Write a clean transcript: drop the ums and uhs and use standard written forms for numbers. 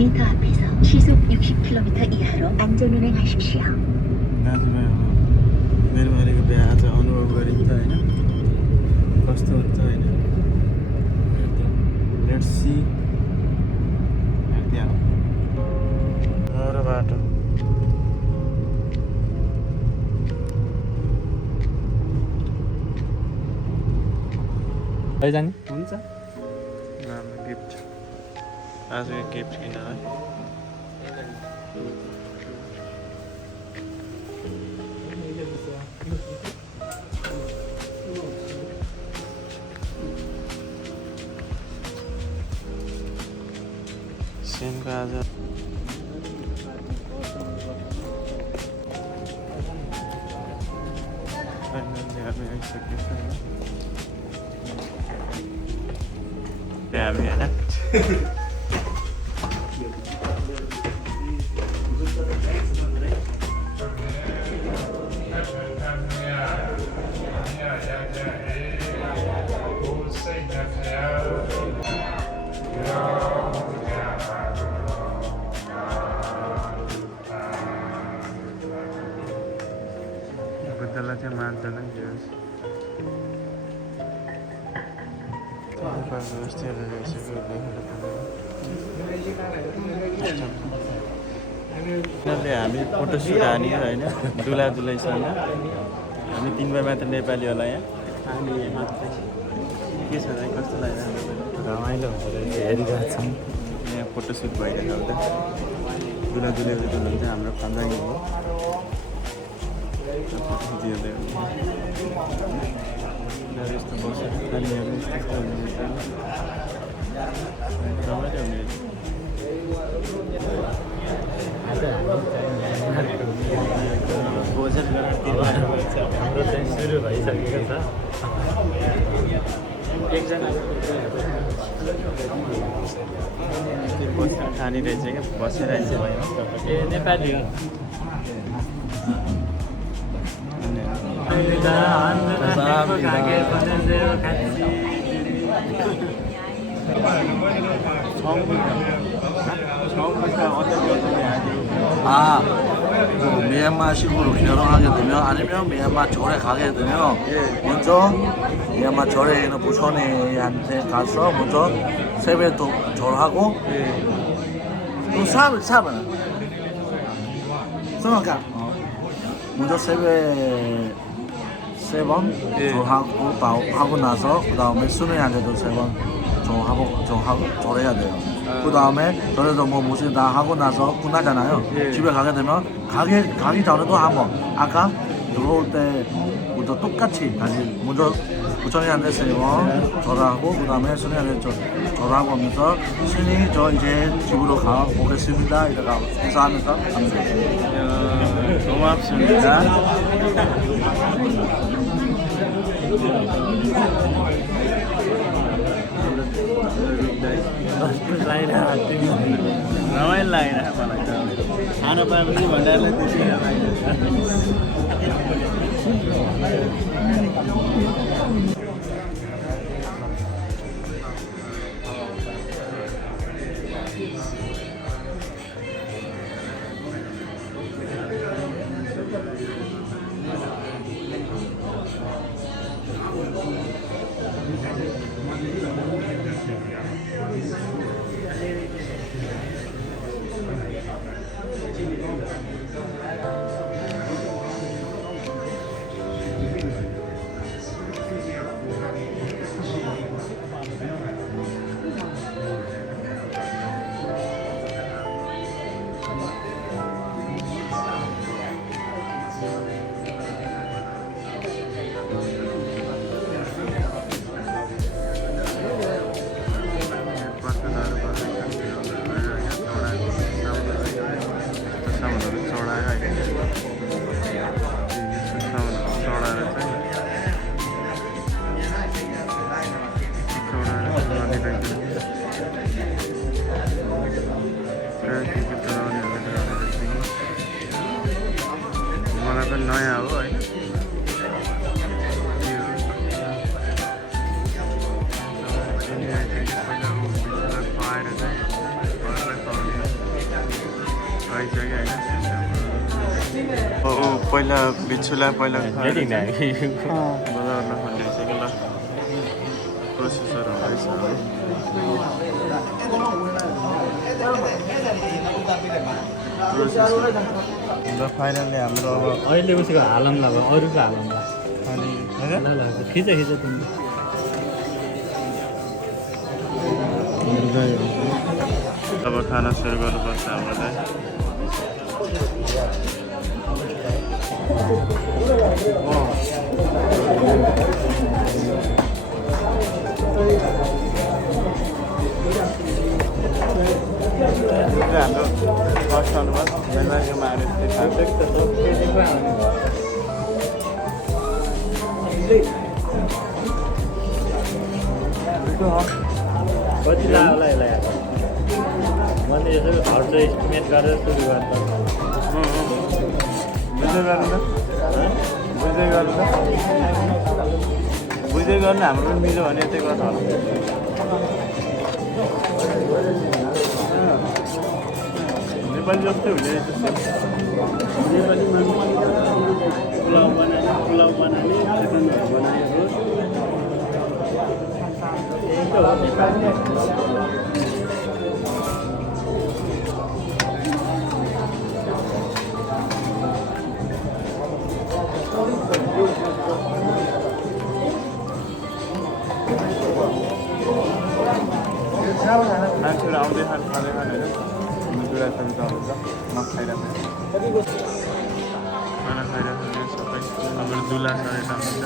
500m 앞에서 시속 60km 이하로 안전운행하십시오. दाजुभाइ मेरो भनेको बिहा आज अनुभव गरिन्छ होइन कस्तो हुन्छ होइन लेट्स सी त्यहाँ हो बाटो लैजाने हुन्छ राम्रो गिफ्ट आजको गिफ्ट किन है सेनको आज फाइनली हामी आइसकेको छ हामी होइन बुद्धलाई चाहिँ मान्दैन हामी फोटोसुट हान्यो होइन दुला दुलैसँग हामी 3 भाइ मात्र नेपाली होला यहाँ के छ है कस्तो लाग्यो रमाइलो हुन्छ रहेछ हेरिरहेको छौँ यहाँ फोटोसुट भइरहेको हुँदा दुला दुलैले दुल्नुहुन्छ हाम्रो खन्दाङ हो यस्तो बसेर खानेहरू यस्तो हुनुहुन्छ रमाइलो हुने भोजन हाम्रो चाहिँ सुरु भइसकेको छ एकजना बसेर खाने रहेछ क्या बसेर रहेछ ए नेपाली हो 미얀마식으로 결혼하게 되면 아니면 미얀마 절에 가게 되면 먼저 미얀마 절에 있는 부처님한테 가서 먼저 세배도 절하고 또 사면 생각해 먼저 세배 3번 절하고 나서 그 다음에 수녀한테도 3번 절해야 돼요. 그 다음에 절에서 뭐 무슨 다 하고 나서 끝나잖아요. 집에 가게 되면 가기 전에도 한번 아까 들어올 때부터 똑같이 다시 먼저 부처님한테 3번 절하고 그 다음에 수녀한테 절하고 하면서 스님이 저 이제 집으로 가보겠습니다. 이렇게 인사하면서 하면 돼요. 고맙습니다. रमाइलो लागेन मलाई त खानु पाएपछि भण्डारलाई त्यसै रमाइलो चढायो आइसक्यो होइन पहिला बिच्छुलाई पहिला बजारमा खोलिसक्यो ल प्रोसेसर हुँदैछ ल फाइनली हाम्रो अब अहिले उसको हालम ल अरूको हालम ल अनि ल ल खिच तिमी अब खाना सुरु गर्नुपर्छ हामीलाई हाम्रो फर्स्ट अनुमान बेलबारीमा कति लाग्ला यसलाई मैले यसो खर्च इस्टिमेट गरेर सुरु गर्दा बुझ्दै गर्नु हाम्रो पनि मिल्यो भने यतै गर्नु होला नेपाली जस्तै हुने रहेछ नेपालीमा पुलाउ बनाने चिकनहरू बनाएको त्यही त हो नेपाली मान्छेहरू आउँदै खाने होइन दुरासरी त हुन्छ नखाइरहेको खाना खाइरहेको सबै हाम्रो दुला सरेर हुन्छ